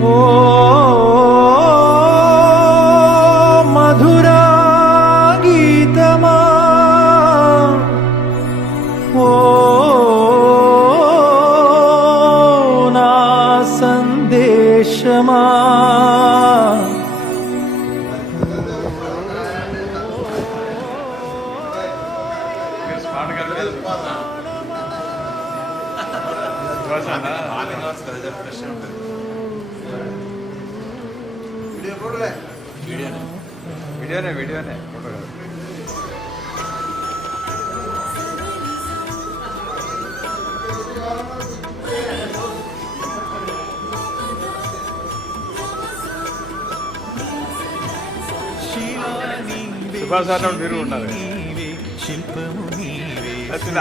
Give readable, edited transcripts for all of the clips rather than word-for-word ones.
ఓ మధురా గీతమా, ఓ నా సందేశమా, వీడియోనే ఫోటో కాదు. సుభాష్ అన్న మీరు ఉన్నారు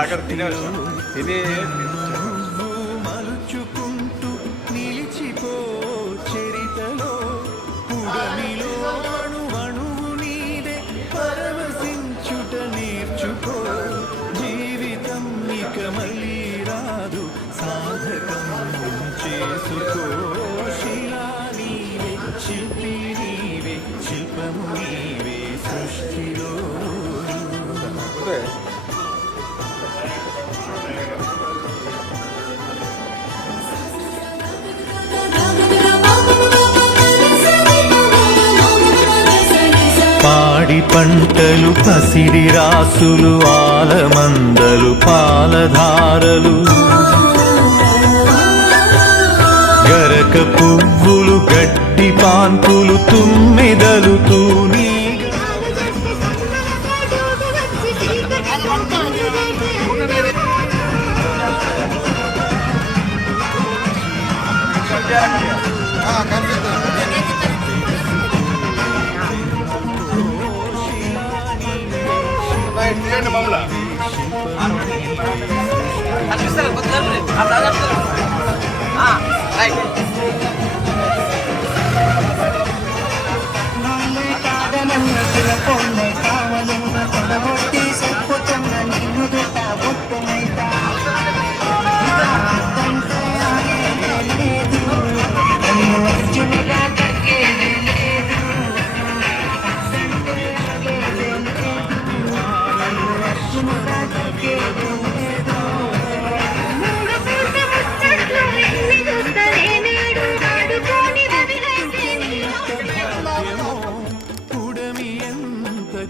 అక్కడ తినే మలుచుకుంటూ నిలిచిపో చరితలో, పుడమిలో అణువు నీదే పరవశించుట నేర్చుకో, జీవితం ఇక మళ్ళీ రాదు సాధకం చేసుకో, శిలా నీవే శిల్పి నీవే శిల్పము నీవే సృష్టిలో. పాడి పంటలు పసిడి రాసులు ఆలమందలు పాలధారలు, గరక పువ్వులు గడ్డి పాన్పులు తుమ్మెదలు తూని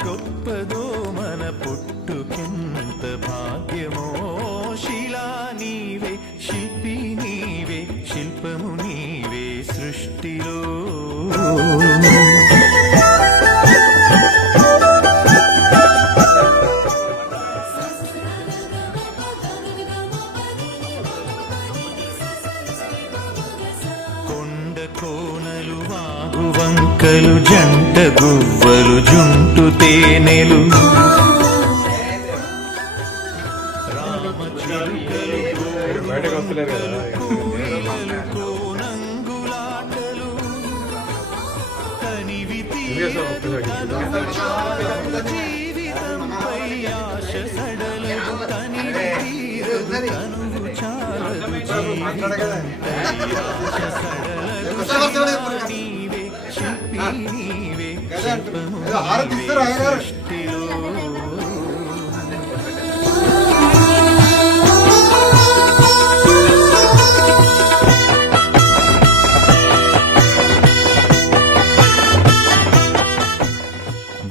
గొప్పదో మన పుట్టుకెంత భాగ్యమో, శిలా నీవే శిల్పి నీవే శిల్పము నీవే సృష్టిలో. కొండ కోనలు వాగువంకలు జంట గువ్వలు జుంటు తేనెలు, కోనంగులాటలు తనివి జీవితంపై ఆశ సడలదు, తనివి తనువు చాలదు జీవితంపై నీవే శిల్పి నీవే శిల్పము నీవే సృష్టిలో.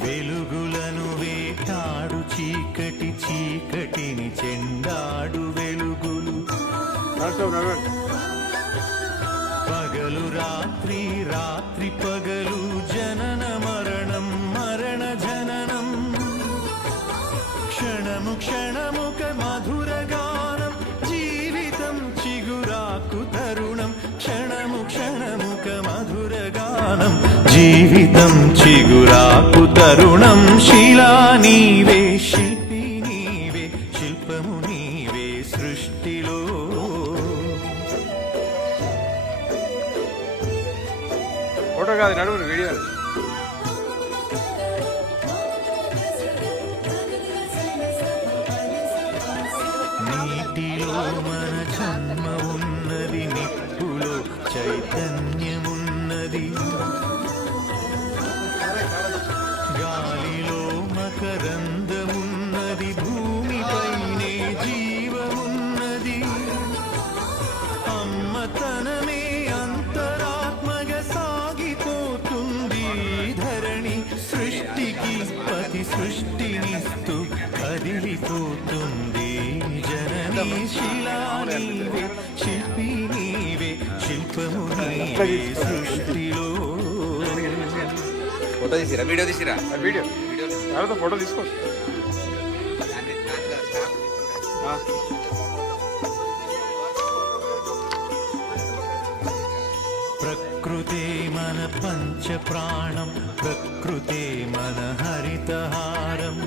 వెలుగులను వేటాడు చీకటి, చీకటిని చెండాడు వెలుగులు, పగలు రాత్రి రాత్రి పగలు, జనన మరణం మరణ జననం, క్షణము క్షణముక మధుర గానం, జీవితం చిగురాకు తరుణం, క్షణము క్షణముక మధుర గానం, జీవితం చిగురాకు తరుణం, శిలా నీవే శిల్పి నీవే శిల్పము నీవే సృష్టిలో. ఫోటో కాదు నడువు వీడియో. నీటిలో మన జన్మ ఉన్నది, నిప్పులో చైతన్యము మురిసిపోతుంది జననీ శిలా నీవే శిల్పి నీవే శిల్పము నీవే సృష్టిలో ఫోటో తీసిరా వీడియో తీసిరా వీడియో తర్వాత ఫోటో తీసుకోవచ్చు. ప్రకృతే మన పంచ ప్రాణం ప్రకృతే మన హరితహారం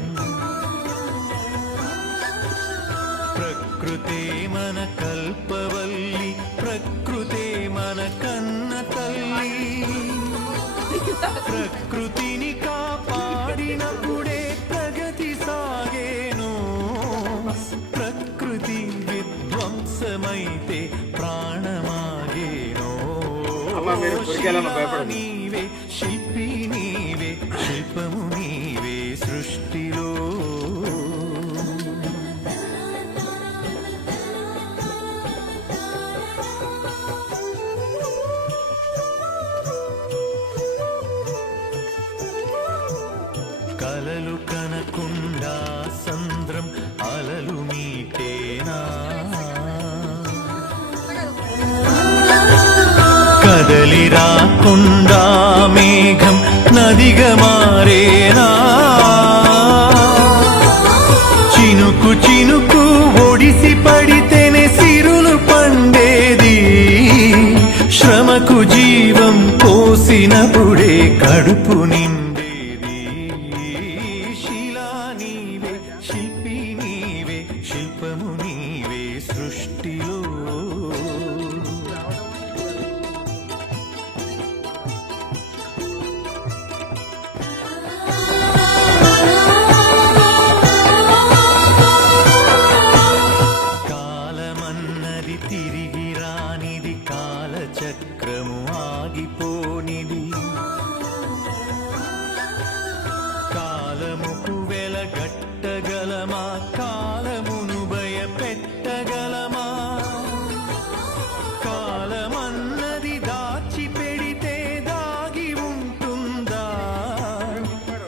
ప్రకృతే మన కల్పవల్లి ప్రకృతే మన కన్న తల్లి ప్రకృతిని కాపాడినప్పుడే ప్రగతి సాగేను ప్రకృతి విధ్వంసమైతే ప్రాణమాగేను అమ్మ మీరు కొరికేయాలన్న భయపడదు. నీవే శిల్పి నీవే శిల్పము నీవే సృష్టిలో కలలు కనకుండా సంద్రం అలలు మీటేనా కదలి రాకుండా మేఘం నదిగా మారేనా చినుకు చినుకు ఒడిసి పడితేనే సిరులు పండేది శ్రమకు జీవం పోసినప్పుడే కడుపు నిండేది శిలా నీవే శిల్పి నీవే శిల్పము నీవే సృష్టిలో కాలమన్నది తిరిగి రానిది కాలచక్రము ఆగిపోనిది కాలముకు వెలగట్టగలమా కాలమును భయపెట్టగలమా కాలమన్నది దాచి పెడితే దాగి ఉంటుందా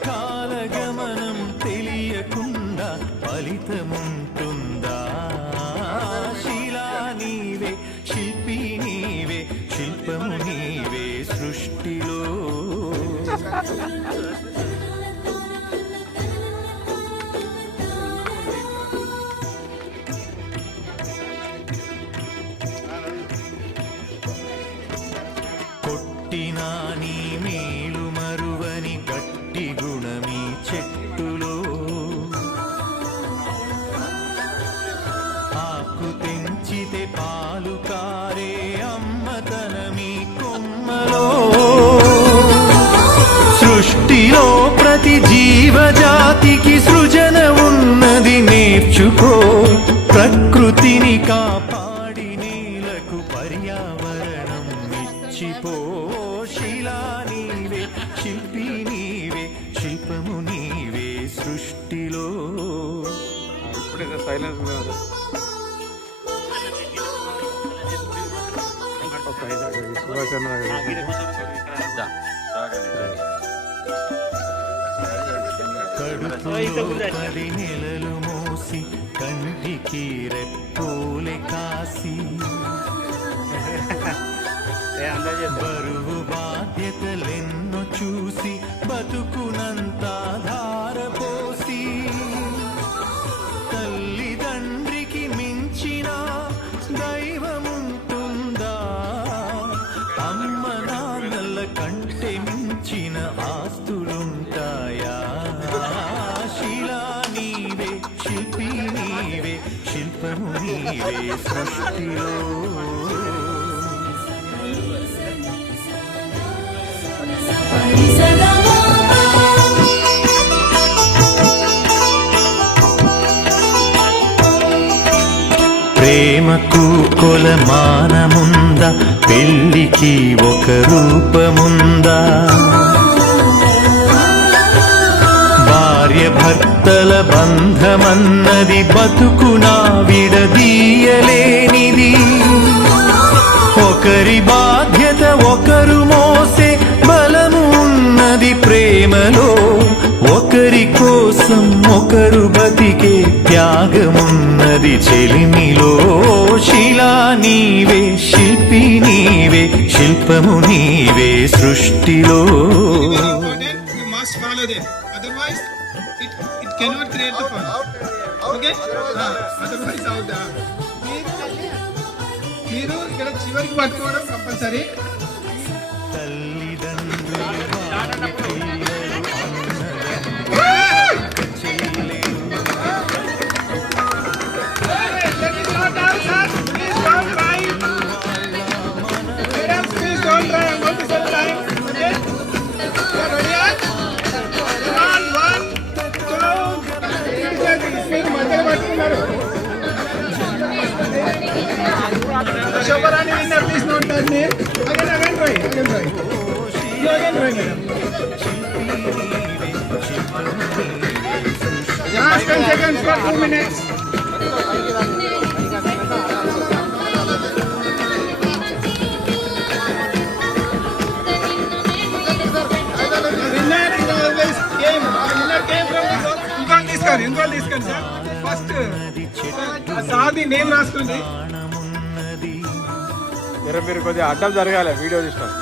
కాలగమనం తెలియకుండా ఫలితముంటుందా శిలా నీవే శిల్పి నీవే శిల్పము నీవే సృష్టిలో కొట్టినా నీ మేలు మరువని గట్టి గుణమీ చెట్టులో ఆకు తెంచితే పాలు కారే అమ్మతనమీ కొమ్మలో సృష్టిలో ప్రతి జీవజాతికి సృజన ఉన్నది నేర్చుకో ప్రకృతిని కాపాడి నేలకు పర్యావరణం ఇచ్చిపో శిలా నీవే శిల్పి నీవే శిల్పము నీవే సృష్టిలో ఇప్పుడైతే సైలెన్స్ ఉన్నది. ఒక 5 అడుగులు సుభాష్ అన్న దగ్గర కడుపులో 10 నెలలు మోసి కంటికి రెప్పోలే కాసి బరువు బాధ్యతలెన్నో చూసి బతుకునంత ధారపోసి తల్లిదండ్రికి మించిన దైవముంటుందా అమ్మ నాన్నల కంటే మించిన ఆస్తులుంటాయా శిలా నీవే శిల్పి నీవే శిల్పము నీవే సృష్టిలో ప్రేమకు కొలమానముందా పెళ్లికి ఒక రూపముందా భార్య భర్తల బంధమన్నది బతుకునా విడదీయలేనిది ఒకరి బాధ్యత ఒకరు మోసే బలము ఉన్నది ప్రేమలో ఒకరి కోసం ఒకరు బతి బ్రతికే త్యాగమున్నది చెలిమిలో. శిలా నీవే, శిల్పి నీవే, శిల్పము నీవే సృష్టిలో. You must follow them. Otherwise, it cannot create the fun. Okay? Otherwise, out. మీరు ఇక్కడ చివరికి పట్టుకోవడం compulsory. Shobarani winner, please note that name. Again try. You again try, madam. Last 10 seconds for 2 minutes. Winner is always came. Winner came from ఇంకో తీసుకొని sir. First సాది name రాసుకోండి. మీరు కొద్దిగా అడ్డం జరగాలి, వీడియో తీసుకోండి.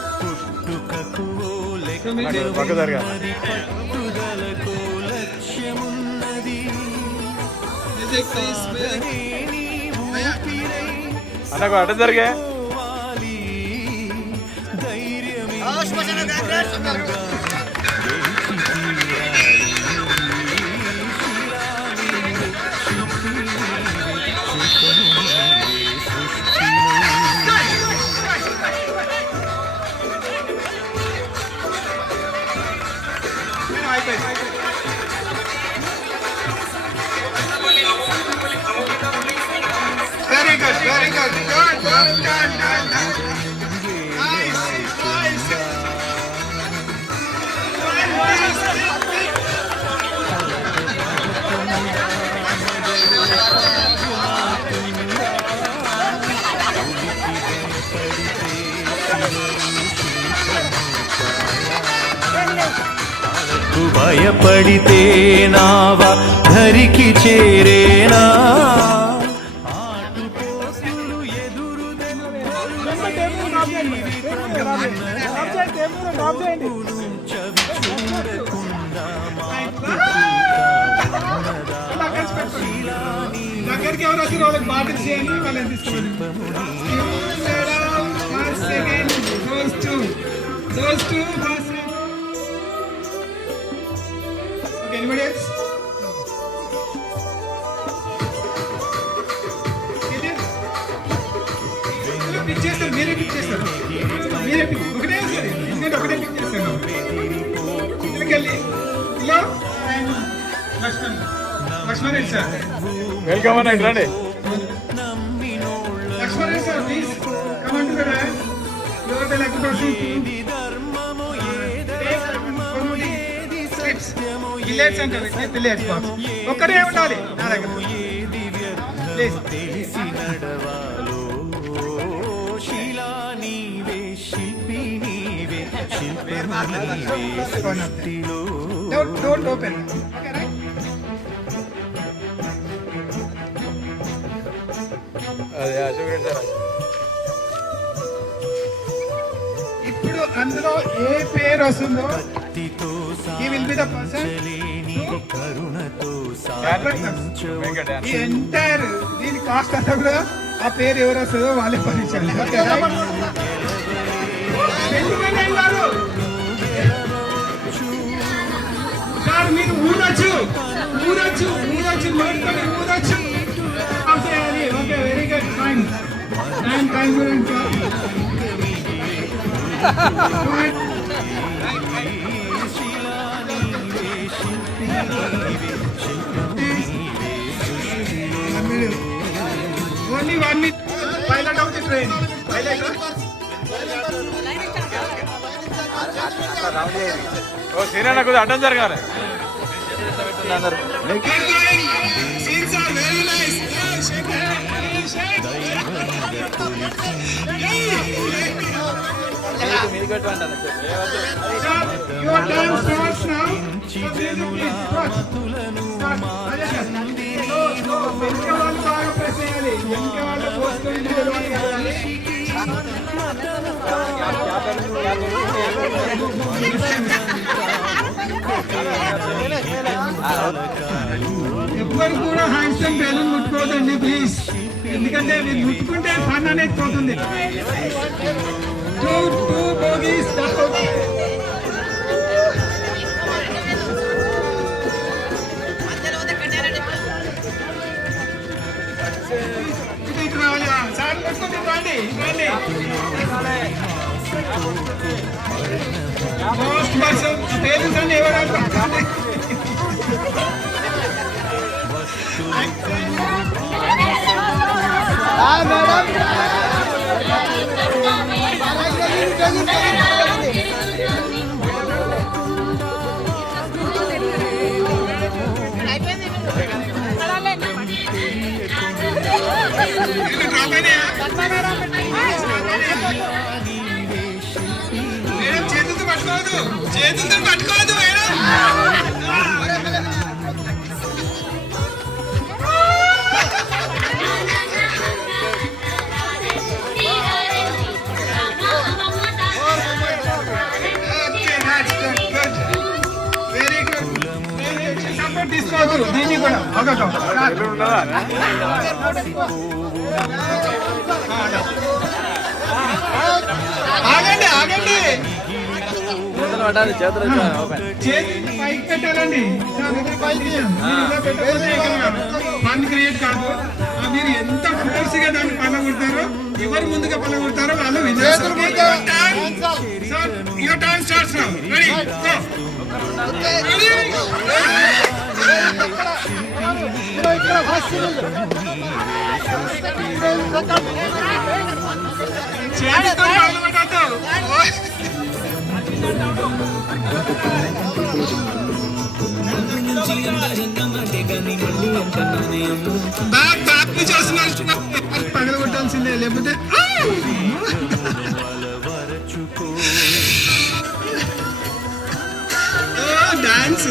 పక్క జరగాలి. అన్నకు అడ్డం జరిగే. Very good. Done. Nice. భయపడితే నావ ధరికి చేరేనా. దగ్గరికి ఎవరు వచ్చి వాళ్ళకి బాటిల్ చేయండి, వాళ్ళని తీసుకోవాలి. Those two first. Okay, anybody else? Pick చేస్తారు, మీరే పిక్ చేస్తారు. ఒకటే సార్, ఎందుకంటే ఒకటే పిక్ చేస్తాను. ఇక్కడికెళ్ళి ఇలా లక్ష్మణ్ రెడ్డి సార్. వెల్కమ్ అన్న, రండి. Laxman Reddy sir, please come on to the dance. You are the lucky person. Billets అంటారు, billets box. ఒక్కడే ఉండాలి నా దగ్గర. ప్లీజ్. శిలా నీవే, శిల్పి నీవే, శిల్పము నీవే సృష్టిలో. Don't open. Okay, right? అదే అశోక్ రెడ్డి సార్. ఇప్పుడు అందులో ఏ పేరు వస్తుందో he will be the person ఈ ఎంటైర్ దీని కాస్ట్ అంతా కూడా ఆ పేరు ఎవరు వస్తుందో వాళ్ళే భరించాలి. సార్ మీరు ఊరొచ్చు నోట్కొని ఊరొచ్చు చేయాలి. Okay, very good, fine. Time గురించి only 1 minute. Pilot of the train. ఓ సీనియర్ కొద్దిగా అడ్డం జరగాలి. Scenes are very nice. Shake. Your time starts now. జనుల మతులను మార్చింది వెనక వాళ్ళు బాగా ప్రెస్ చేయాలి. వెనక వాళ్ళు పోస్టులు తెలవాలి. ఎవ్వరు కూడా హ్యాండ్స్ అండ్ బెలూన్ ముట్టుకోవద్దండి ప్లీజ్. ఎందుకంటే మీరు ముట్టుకుంటే ఫన్ అనేది పోతుంది. Two bogies. ఇటు రావాలి. సార్ పట్టుకొని రండి. మోస్ట్ పర్సన్ పేరెంట్స్ అండి ఎవరు మేడం చేతులతో పట్టుకోవద్దు మేడం. Very good. సపోర్ట్ తీసుకోవద్దు దీన్ని కూడా. ఆగండి చేతులు పైకి పెట్టాలండి. ఫన్ క్రియేట్ కాదు. మీరు ఎంత ఫోర్స్ గా దాన్ని పల్లగొడతారో, ఎవరు ముందుగా పల్లగొడతారో వాళ్ళు విజేతలు. Your time starts now. Ready go. చేతితో పల్లగొట్టద్దు. బ్యాక్ నుంచి వస్తున్నా పగలగొట్టాల్సిందే, లేకపోతే డాన్స్.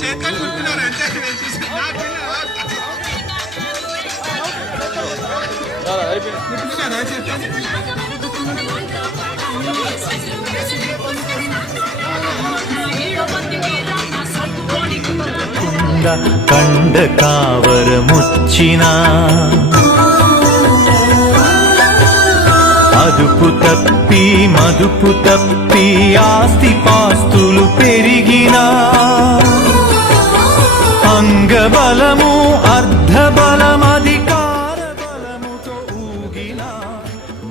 చేతులు ఉంటున్నారు అంటే కండ కావరముచ్చిన అదుపు తప్పి మదుపు తప్పి ఆస్తి పాస్తులు పెరిగినా అంగబలము అర్ధబలం అధికార బలముతో ఊగిన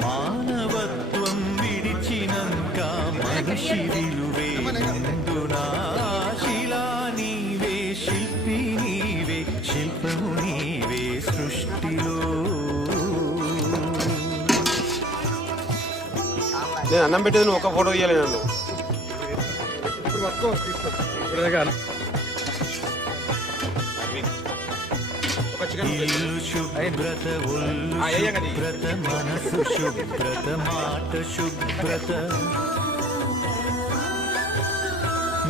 మానవత్వం విడిచినంక మనిషి విలువే ముందునా శిలా నీవే శిల్పి నీవే శిల్పము నీవే సృష్టిలో. నేను అన్నం పెట్టేది నువ్వు ఒక ఫోటో తీయాలి నన్ను. ఇల్లు శుభ్రత ఒళ్ళు శుభ్రత మనసు శుభ్రత మాట శుభ్రత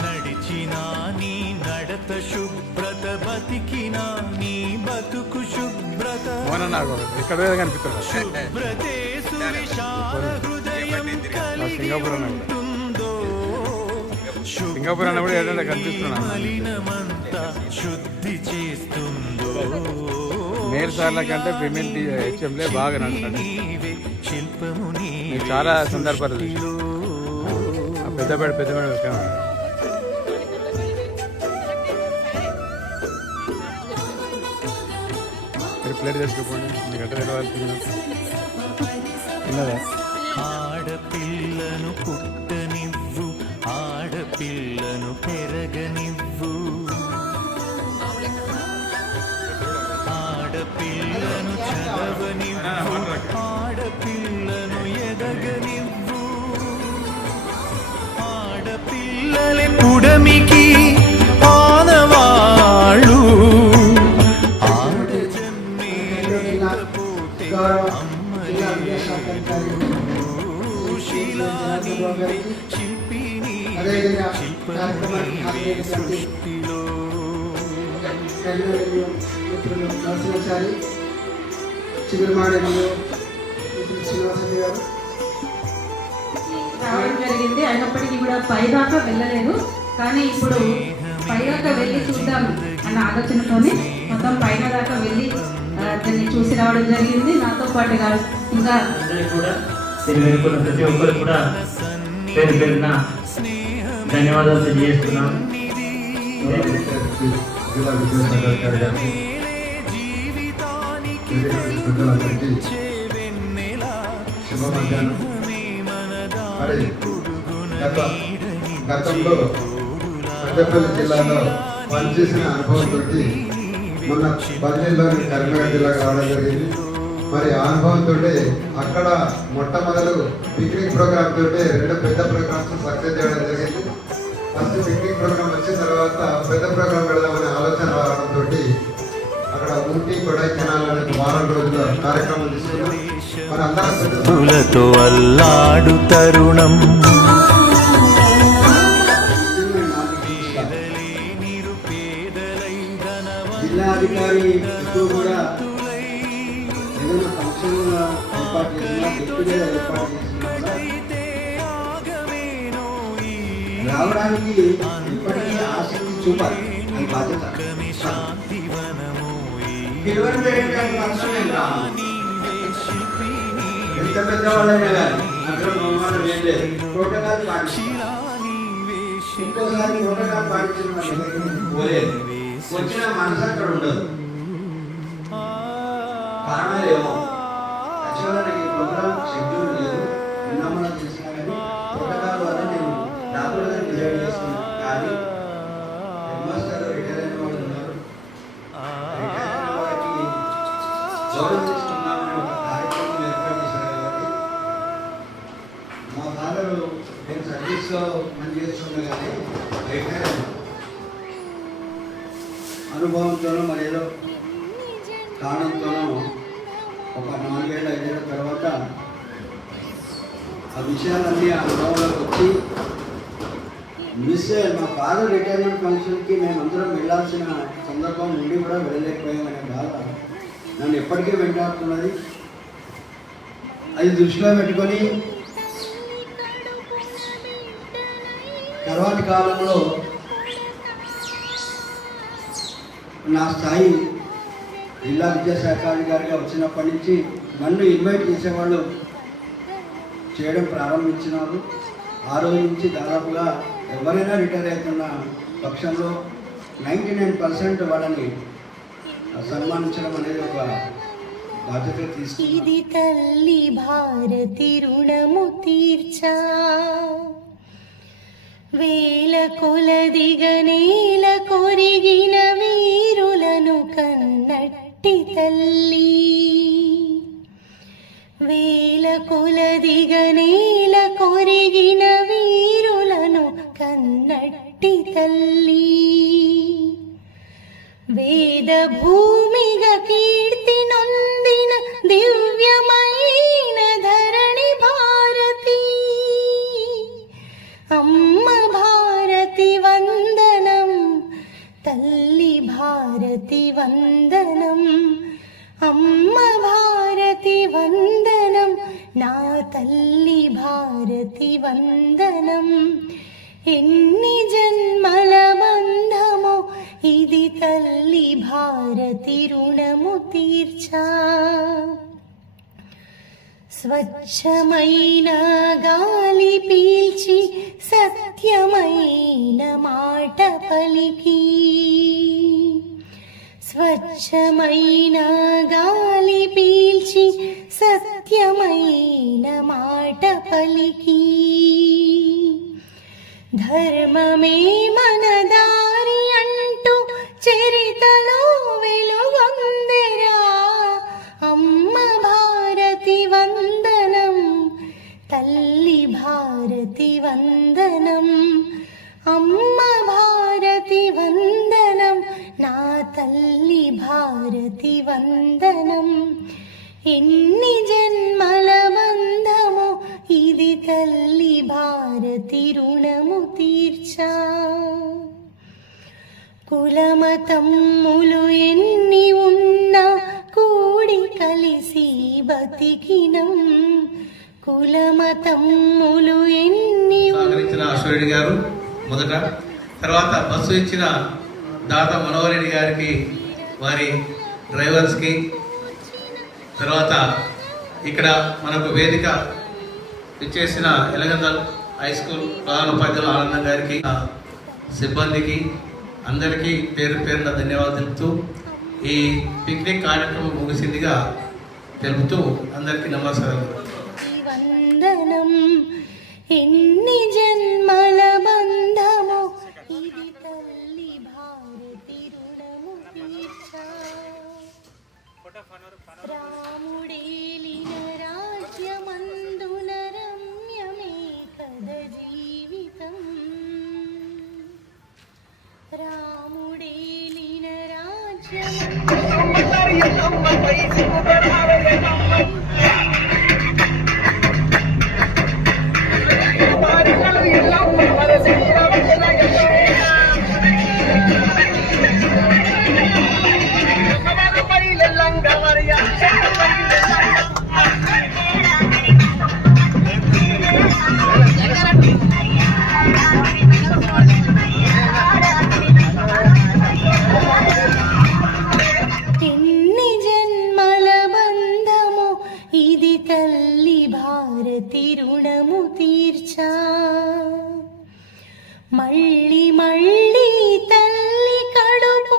నడిచినా నీ నడత శుభ్రత బతికినా నీ బతుకు శుభ్రత ఇక్కడ కనిపిస్తుంది. శుభ్రతే సువిశాల హృదయం కలిగి ఉంటుందో సింగపూర్ అన్న కూడా ఏంటంటే కనిపిస్తున్నా మలినమంతా శుద్ధి చేస్తుందో మేల్ సార్ల కంటే ఫిమేల్ హెచ్ఎంలే బాగా నడుస్తాడు. శిల్పము నేను చాలా సందర్భాలు పెద్ద ప్లేట్ చేసుకోండి మీకు ఎట్లా తెలవాలి. ఆడపిల్లను పుట్టనివ్వు ఆడపిల్లను పెరగనివ్వు పుడమికి ఆనవాళ్ళు నరసింహాచారి చిగురుమాడెలు శ్రీనివాసరెడ్డి గారు రావడం జరిగింది. అయినప్పటికీ కూడా పైదాకా వెళ్ళలేదు. కానీ ఇప్పుడు పైదాకా వెళ్ళి చూద్దాం అన్న ఆలోచనతోనే మొత్తం పైన దాకా వెళ్ళి దాన్ని చూసి రావడం జరిగింది. నాతో పాటుగా ఇంకా కూడా తెలియకున్న ప్రతి ఒక్కరు కూడా పేరు పేరున ధన్యవాదాలు తెలియజేస్తున్నాం. జిల్లా విద్యాశాఖాధికారి గారికి ప్రజలందరికీ శుభ మధ్యాహ్నం. మరి గతంలో పెద్దపల్లి జిల్లాలో పనిచేసిన అనుభవంతో మొన్న పల్లెల్లోని కరీంనగర్ జిల్లాకు రావడం జరిగింది. మరి ఆ అనుభవంతో అక్కడ మొట్టమొదలు పిక్నిక్ ప్రోగ్రామ్ తోటి 2 పెద్ద ప్రోగ్రామ్స్ సక్సెస్ చేయడం జరిగింది. ఫస్ట్ పిక్నిక్ ప్రోగ్రామ్ వచ్చిన తర్వాత పెద్ద ప్రోగ్రామ్ పెడదామనే ఆలోచన రావడంతో అక్కడ ఊటీ కొడైకెనాల్ అనే వారం రోజుల కార్యక్రమం తీసుకున్నాం. మరి అందరూ తులతో అల్లాడు తరుణం జిల్లా అధికారి ఎప్పుడు కూడా ఏదైనా ఫంక్షన్ ఏర్పాటు చేసినా గెట్టుగా ఏర్పాటు చేసినా కూడా రావడానికి ఇప్పటికీ ఆసక్తి చూపాలి. అది బాధ్యత. ఎంత పెద్దవాళ్ళైనా కానీ అక్కడ మొహమాటం ఏం లేదు. ప్రోటోకాల్ పాటించాలి. ఇంకోసారి ప్రోటోకాల్ పాటించిన వాళ్ళు పోలేదు. వచ్చిన మనసు అక్కడ ఉండదు. కారణాలు ఏమో యాక్చువల్గా నాకు ఈ ప్రోగ్రామ్ షెడ్యూల్ లేదు. విన్నామన్నా తెలిసినా కానీ ప్రోటోకాల్ వల్ల నేను రాకూడదని డిసైడ్ చేసుకున్నాను. కానీ హెడ్ మాస్టర్ రిటైర్ అయిన వాళ్ళు ఉన్నారు. రిటైర్ అయిన వాళ్ళకి గౌరవిస్తున్నామని ఒక కార్యక్రమం ఏర్పాటు చేశారు కాబట్టి మా ఫాదరు నేను సర్వీస్లో పనిచేస్తున్నా కానీ రిటైర్ అయినా అనుభవంతోనో మరి ఏదో కారణంతోనో ఒక 4 ఏళ్ళ 5 ఏళ్ళ తర్వాత ఆ విషయాలన్నీ ఆ అనుభవంలోకి వచ్చి మిస్ మా ఫాదర్ రిటైర్మెంట్ ఫంక్షన్కి మేము అందరం వెళ్ళాల్సిన సందర్భం నుండి కూడా వెళ్ళలేకపోయామనే బాధ నన్ను ఎప్పటికీ వెంటాడుతున్నది. అది దృష్టిలో పెట్టుకొని తర్వాతి కాలంలో నా స్థాయి జిల్లా విద్యాశాఖాధికారిగా వచ్చినప్పటి నుంచి నన్ను ఇన్వైట్ చేసేవాళ్ళు చేయడం ప్రారంభించినారు. ఆ రోజు నుంచి దాదాపుగా ఎవరైనా రిటైర్ అవుతున్న పక్షంలో 99% వాళ్ళని సన్మానించడం అనేది ఒక బాధ్యత తీసుకుంది. ఇది తల్లి భారతి రుణము తీర్చా వేల కొలదిగా నేల కొరిగిన వీరులను కన్నట్టి తల్లి వేల కొలదిగా నేల కొరిగిన వీరులను కన్నట్టి తల్లి వేద భూమిగా కీర్తి నొందిన దివ్యమైన ధరణి భారతి అమ్మ భారతి వందనం తల్లి భారతి వందనం అమ్మ భారతి వందనం నా తల్లి భారతి వందనం ఎన్ని జన్మల బంధమో ఇది తల్లి భారతి రుణము తీర్చా స్వచ్ఛమైన గాలి పీల్చి సత్యమైన మాట పలికి స్వచ్ఛమైన గాలి పీల్చి సత్యమైన మాట పలికి ధర్మమే మన దారి అంటూ చరితలో వెలుగొందెరా అమ్మ భారతి వందనం తల్లి భారతి వందనం అమ్మ భారతి వందనం, నా తల్లి భారతి వందనం. ఎన్ని జన్మల బంధమో ఇది తల్లి భారతి రుణము తీర్చా. కులమతమ్ములు ఎన్ని ఉన్నా కూడి కలిసి బతికినం. కులమతమ్ములు ఎన్ని సహకరించిన అశ్వరెడ్డి గారు మొదట, తర్వాత బస్సు ఇచ్చిన దాత మనోహరెడ్డి గారికి, వారి డ్రైవర్స్కి, తర్వాత ఇక్కడ మనకు వేదిక ఇచ్చేసిన ఎలగందల్ హై స్కూల్ ప్రధాన ఉపాధ్యాయులు ఆనందం గారికి, సిబ్బందికి అందరికీ పేరు పేరున ధన్యవాదాలు తెలుపుతూ ఈ పిక్నిక్ కార్యక్రమం ముగిసిందిగా తెలుపుతూ అందరికీ నమస్కారాలు. వందనం. ఎన్ని జన్మల బంధమో ఇది తల్లి భారతి రుణము తీర్చా. రాముడేలిన రాజ్యమందున రమ్యమే కద జీవితం. రాముడేలిన ఎన్ని జన్మల బంధమో ఇది తల్లి భారతి రుణము తీర్చా. మళ్ళీ మళ్ళీ